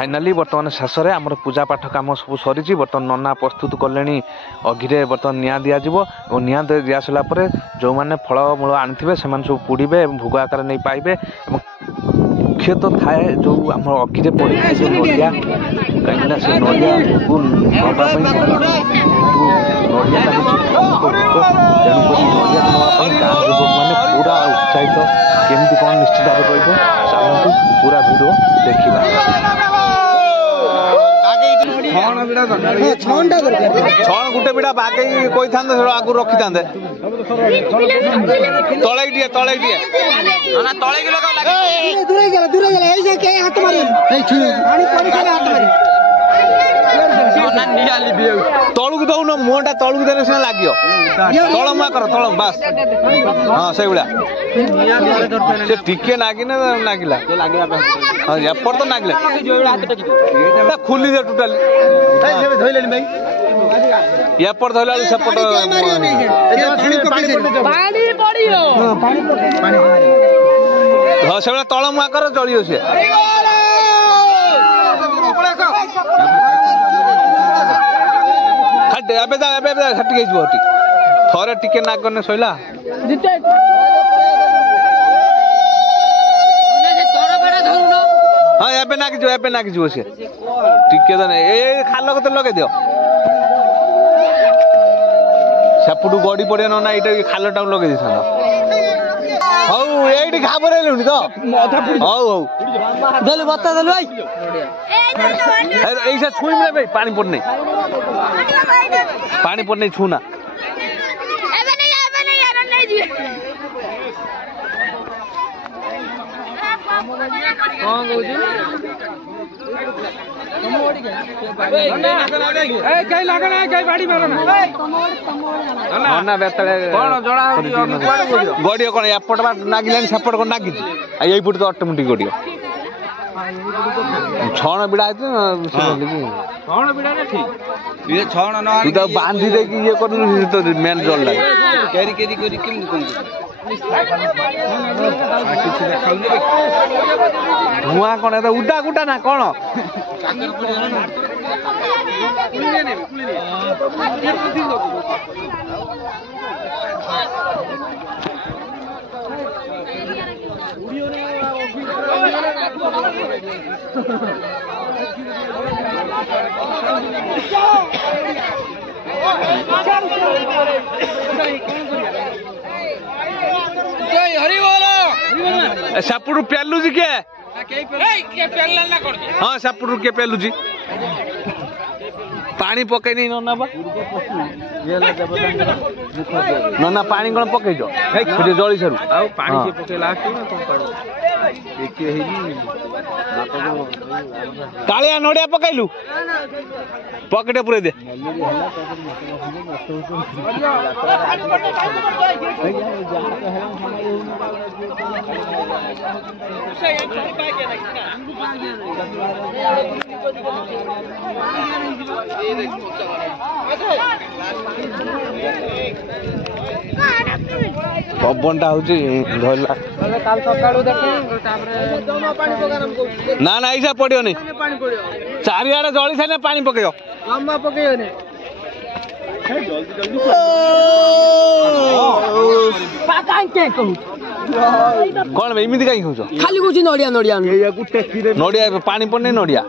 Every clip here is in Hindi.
फाइनाली बर्तमान शेष में आम पूजा पाठ कम सब सरी बर्तमान नना प्रस्तुत कले अघिरे बर्तमान निआ दिज्व और निआ दि सारापर जो मैंने फलमूल आनी से सब पुड़े भोग आकार नहीं पाइबे मुख्यतः थाए जो आम अघिरे पड़ी जो नड़िया कहीं से नड़िया को नापी नड़िया तेणुक नड़िया नापी गाँ युवक मैंने पूरा उत्साहित केमती कौन निश्चित भाव रही चलतु पूरा भिडियो देखा छण गुटे बिड़ा बागे कोई था आगु रखी था तले तले तलू दौन मुहटा तलू देने सीना लगे तल मुआ कर तल बास हाँ से भाया टिके नागिने नागिला हाँ एपर तो नागिला खुली दे टोटाली एपर धरला सेपट हाँ से तल मुआ कर चलियो सी थरे टिके नाक करने सैला हाँ एबे नागिज सी टिके तो नहीं खाल के लगे दियो सेपटू गड़ी पड़े ना ये खाल टाउन लगे हौ ये घाबरेलुनि तो हौ हौ दल बता दल भाई ऐसा छुई में भाई पानी पड़ने छूना गड़ियो कौन एपट नागिलानी सेपट कौन नागी यही पटे तो ऑटोमेटिक गड़ियो छण बिड़ा बांधी दे ये कर मेन जल लगे धुआं कौन है उड़ा गुटा ना कौन सापुड़ पेलू जी के हाँ सापुड़ के पेलू जी पानी पकई नहीं नना बा नना पानी कौन पकई जली सारू पानी पकई लास्ट कालिया नड़िया पकईलु पकेटे पूरे दे पवन टा हूँ धरला ना ना ऐसा पड़ो नहीं चारिआडे जली सारे पानी पकड़ कौन एमती कहीं कौच खाली कौच नड़िया नड़िया नड़िया पानी पड़ने नड़िया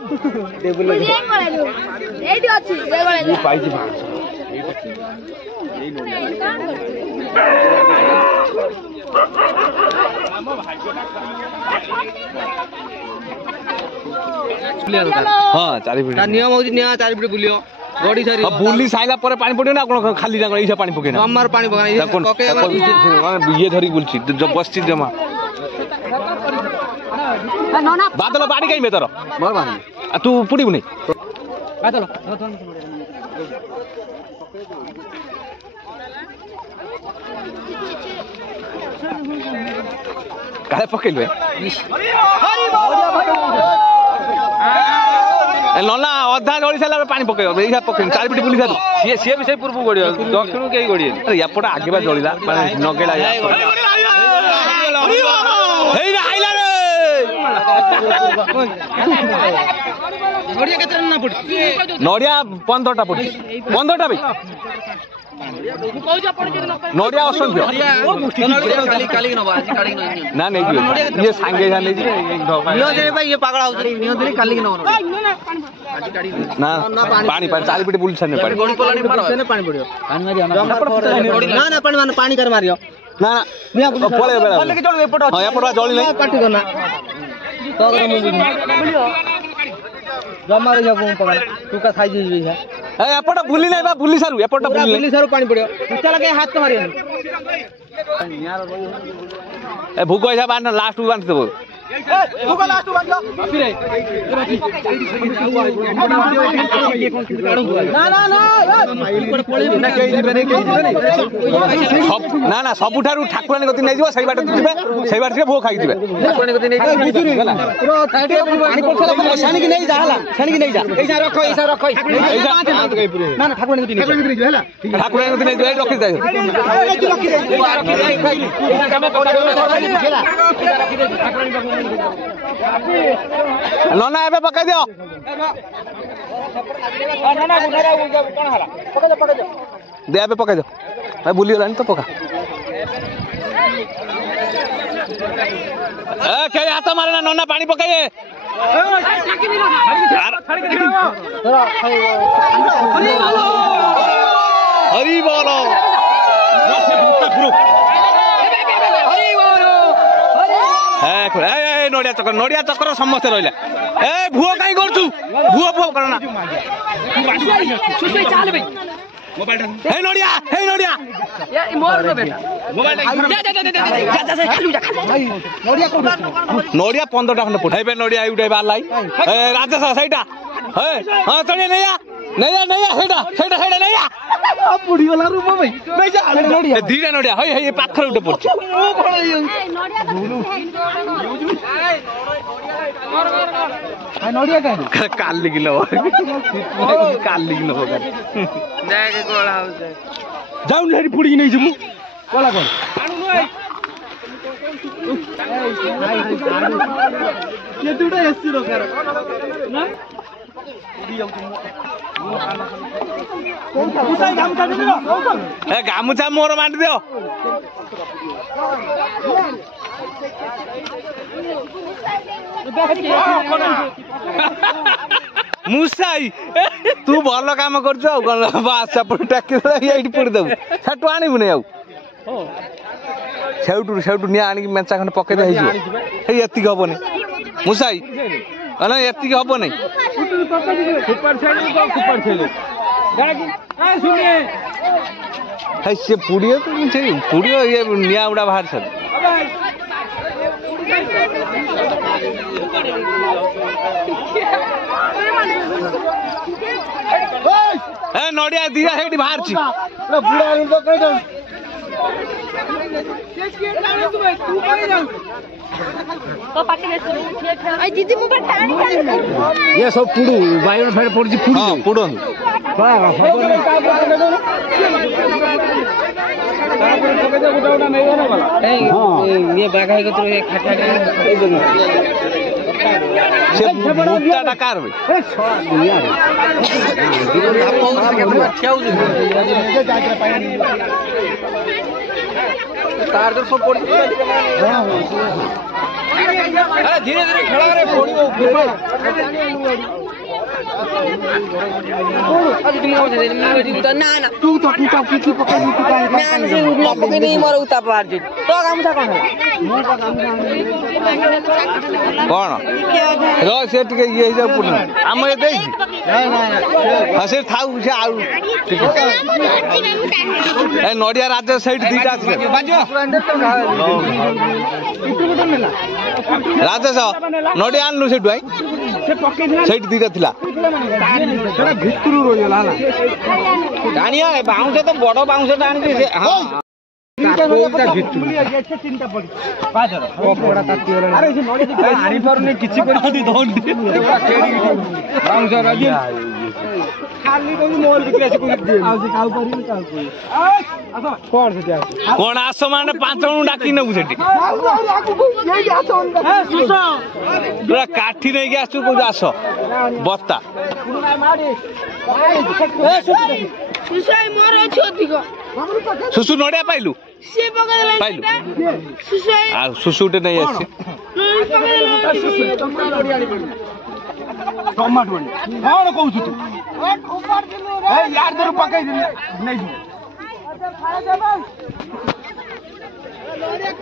हाँ चारि नियम हो चारि बुलियो गड़ी सारी बुली साइला पर पानी पड़े ना कौन खाली ना ऐसा पानी पके ना अमर पानी पका ये धरी गुलची जब बसची जमा बादल बाड़ी कहीं बेतर तू पुड़ी नहीं बादल काहे पकेलबे नना अधा जली सारा पानी पकड़ यही पकड़ चारिपटी बुली सारू सी भी से पूर्व गड़िया दक्षिण कहीं गड़िए एपटा आगे बा जलिला नगेला नड़िया 15टा पड़ी 15टा भाई नड़िया असंख्य ना नहीं ये सांगे ये पागल ना पानी पानी 4 पीट बुल छने पानी पानी कर मारियो ना पळे बेला हां एपटा जळी नै पाटी करना जमार जा को पकड़ तू का साइज जी है ए एपटा भूली नै बा भूली सारू एपटा भूली सारू पानी पड़ियो चला लगे हाथ मारियो ए भूको ऐसा बांध लास्ट बांध देबो भूको लास्ट बांध लो ना ना ना ना ना सबुठारू ठाकुरानी गति नै जिवो सही बाटे जिबे सही बाटे जिबे भो खाइ जिबे ठाकुरानी गति नै जाला पूरा साइड पानी पड़छ सानी की नै जा हला सानी की नै जा ऐसा रखो ना ना ठाकुरानी गति नै जिबे हला ठाकुरानी गति नै जिबे रखि जाय नना एबे पकाइ दियो नना गुठारा कोन हला पकाइ दे दे एबे पकाइ दो भाई भूली गलानी तो पका ए के हाथ मारे ना नना पानी पकाइए हरी बोलो नड़िया चक्र समस्त रहा ए भुआ कहीं करछु भुआ भुआ करना हे नड़िया नड़िया 15टा खंड पठाइबे नड़िया उठाइ बालाई ए राजेश सैटा हे हां चलिए नैया सैटा नैया पुडी वाला रूम भाई नै जा नड़िया दीटा नड़िया हे हे पाखर उठे पड़छ नड़िया काल लिगिलो देख गोला हो जाए जाऊ हेरी पुडी नै जमु कोला कोन ये दुटा एससी रोकर ना गामुचा मोर बांट दियो मुसाई तू भल काम करछ बास चपड़ टाकी एठी पड़ दउ छटु आनिबु नै आउ सेउटु निया आनी मेंचा खन पके दे हिजो ए एति हबो नै मुसाई अना एति हबो नै सुपर छेले गाड़ी आ सुनिए है से पुडियो तो छे पुडियो ये निया उडा बाहर छ ए नडिया दिया हेडी बाहर छी बुढ़ा तो कह दो दीदी मोबाइल टाणी ये सब पुडू बाइर फेर पड़जी पुडू हां पुडो ये बागा है तो ये खाता से मुक्ता डकार भाई दुनिया रे तार तो सब पड़ी अरे धीरे धीरे खेला रे पड़िबो अब तुम हो जाए ना तू पकड़ ना से उगला पकड़ नहीं मर उता पार जे तो काम था कोन रो से टिके ये जा पुन हम ये दे ना से थाउ से आउ ए नडिया राज्य साइड दीटा छै बाजो राजेश नडिया आनलु सेठु आई से पके दिला साइड दीटा थिला सेटा भितरु रोयला हला दानिया बाउंस तो बडो बाउंस टाणी से हां कोटा भितरु तीनटा पड़ी पाजर कोड़ा ताती होला अरे से नडिया आनी पारुनी किछि करी दौड़ दे बाउंस राजी कौन आस माने 5 जन डाकी नबु सेठी पूरा काठी नहीं के आसु को आस बत्ता सुसु नड़िया पाइलु पाइलु आ सुसुटे नहीं आसी टमाटो कौन कहू तू यार पकई नहीं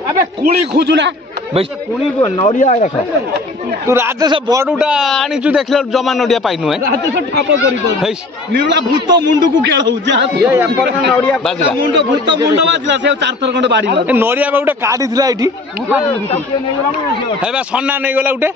अबे कुली खोजु ना कुली को नड़िया रखा तू राजेश बड़ुटा आनी चु देखले जमा नड़िया पाइनु है राजेश ठाप करी निरुला भूत मुंडू को खेल हो जा ये एपर नड़िया बाजला मुंडो भूत मुंडो बाजला से 4 थर खंड बाड़ी नड़िया बाउटा काडी दिला एठी हेबा सन्ना नहीं गला उठे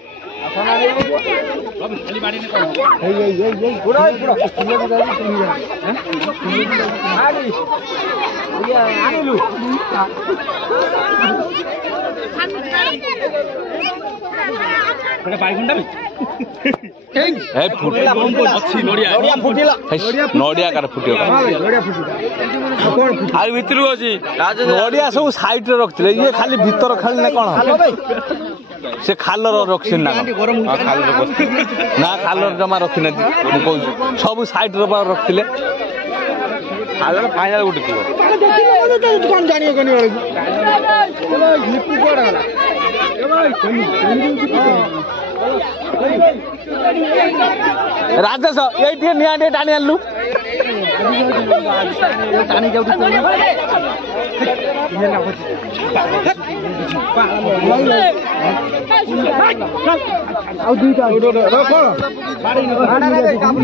नड़िया कार फुटियो भितर नड़िया सब साइड रे रखिले ये खाली भीतर खाली ना कौन से खालर रखी ना खालर जमा रखी ना सब साइड रखिले खालर फाइनल गोटे राजेश ये निआ टाणी आलु टाणी जाऊ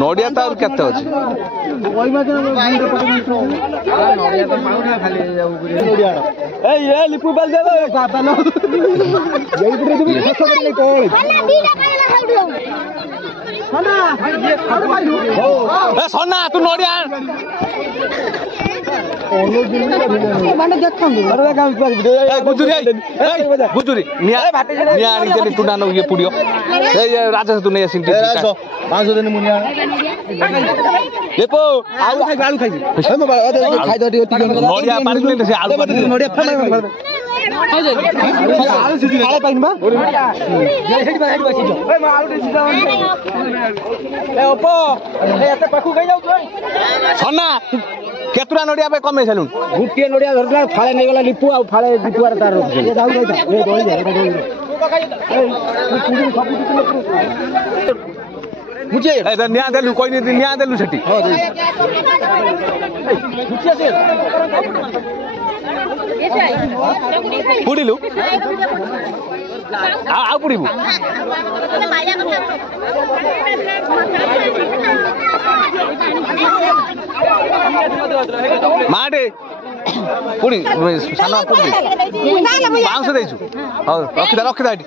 नड़िया तो केते अच्छे लिपु बाल सोना तू नड़िया गुजुरी तू ना ये पुड़ियो राजा तू नहीं 500 दिन मुनिया लेपो आलू खाई नड़िया पानी नहीं से आलू नड़िया सन्ना केतुरा नड़िया पे कमे छलु गुटिए नड़िया धरला फाळे नहीं गला लिपु आ फाळे दिपुआर तार मुझे ए निया देलु कोई नहीं निया देलु सेठी पुडिलु आ पुडिबु माडे पुडी साना पुडी 500 देछु हां रखिदा एठी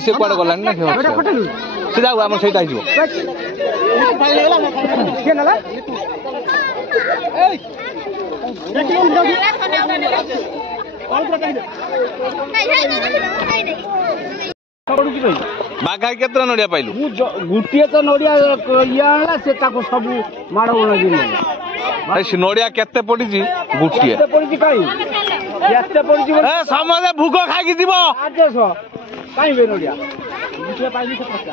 से कुआडे गलानी ना से जाऊ आम सहित आइजो बाघा केतरा नड़िया पाइलु गुटिए तो नड़िया या से ताको सब माड़ बोला दिन से नड़िया केते पड़ी जी गुटिए केते पड़ी काई केते पड़ी ए समझे भूख खाई दिबो आदेश काई बे नड़िया गुटिए पाइली से पक्का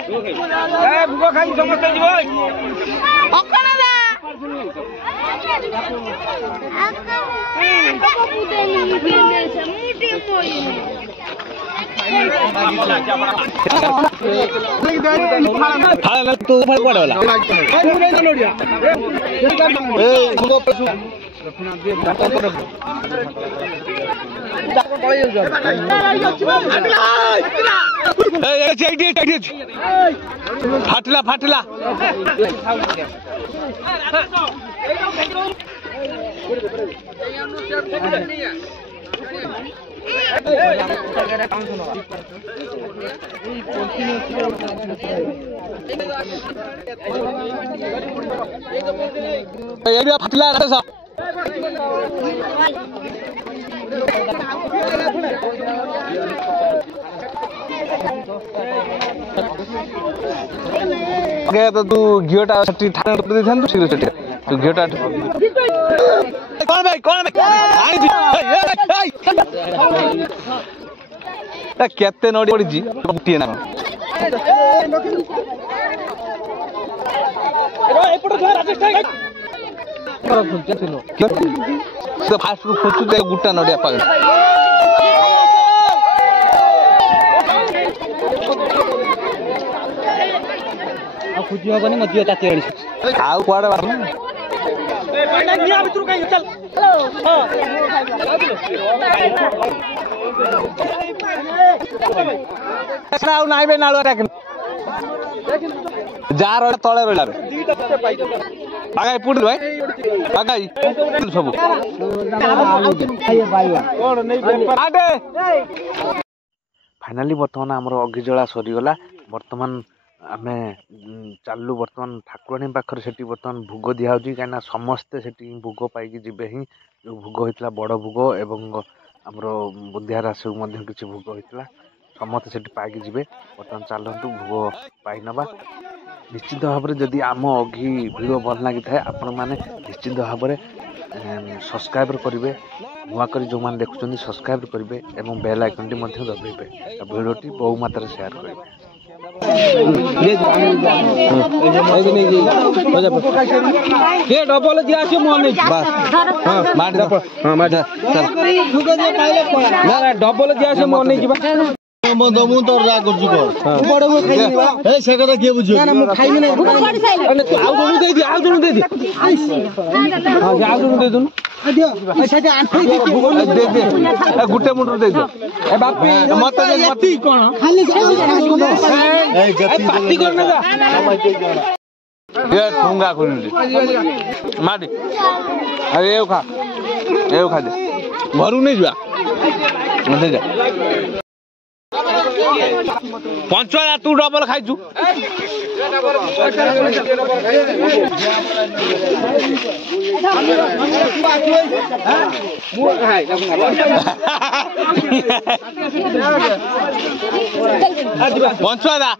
ए भूख खाई समस्त जीवो अकना बा आका पुदेली बिने से मुटी कोई तू कुआडे वाला फाटिला फाटिला फाटिला तो तू घीटा ठाणे दे था शीघ्र तू घीटा कौन भाई केते नड़ी पड़ी गोटे ना फास्ट खोचु गुटा नड़िया पागल खुजी हबनी मजियो ताते आड़ी आउ कुआडे बार भितर कहीं चल आउ नाइबे नाळो टाक जार तळे रहला रे बागाई पुड भाई बागाई सब आटे फाइनली वर्तमान हमर अगिजला सरी गला वर्तमान आमे चालू वर्तमान ठाकुराणी पाखर सेठी वर्तमान भोग दिया होची काना समस्ते सेठी भोग पाइकी जिबे ही जो भोग होइतला बड़ भोग एवं हमरो बुद्धिया राशि मध्ये किछि भोग होइतला समस्त सेठी पाइकी जिबे वर्तमान चालंतु भोग पाइ नबा निश्चित भाव में जदि आम अघी भिडियो भल लगी थाए आपण माने निश्चित भाव में सब्सक्राइब करेंगे नुआ कर जो मैंने देखुं सब्सक्राइब करेंगे और बेल आइकन टी दबाइबे भिडियोटी बहु मात्रा शेयर करेंगे डबल दिया डबल दिया ମୁଁ ତୋର ରାଗ କରୁଛୁ ବଡ ମୁଁ ଖାଇନି ଏ ସେ କଥା କିଏ ବୁଝିବ ନା ମୁଁ ଖାଇବି ନା ଆଉ ଜଣୁ ଦେଇଦି ଆଉ ଜଣୁ ଦେଇଦି ହଁ ଆଉ ଜଣୁ ଦେଇଦୁନ ଦିଅ ସେଟା ଆଣ୍ଠେଇ ଦେ ଗୁଟେ ମୁଣ୍ଡ ଦେଇଦ ଏ ବାପି ମତେ ଏତି କୋଣ ଖାଲି ଏ ପାଟି କରନା ये ठुंगा खुली माटी अरे एव खा दे घरू नहीं जा मत जा पंचवाला तू डबल खाइछु पंचवाला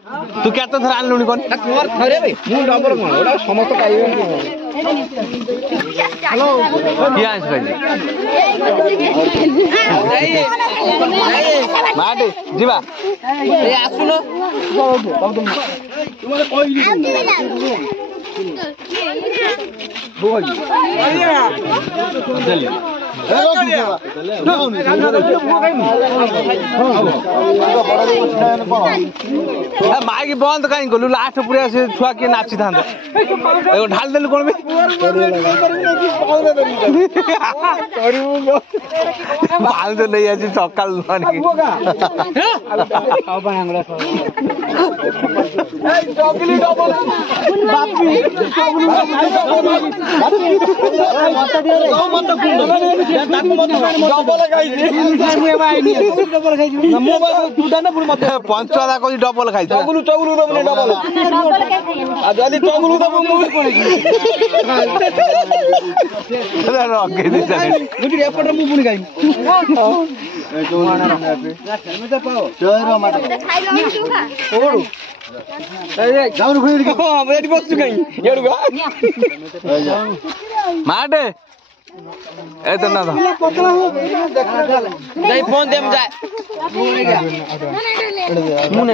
तू केते थर आनलुनी कोन तोर थरे बे मु डबल कोन ओडा समस्त खाइबे हेलो की आइस भाई माटी जीवा ए आसुनो तुमरे कोइली बोली चल माइक बंद कहीं गलु लास्ट पूरा से छुआ के नाची था ढाल देलु कोन में बाल तो नहीं आज सकाल पंचवाला कोई डबल खाई चगुलू चगुलू दबने डबल आदि चगुलू दब रखे दे मुझे एपट मु पुनी खाई चोरा माटे ओडू जाऊन फिर के हां रेडी बस खाई एडुगा माटे ए तो ना पतला हो नहीं फोन देम जाए मुने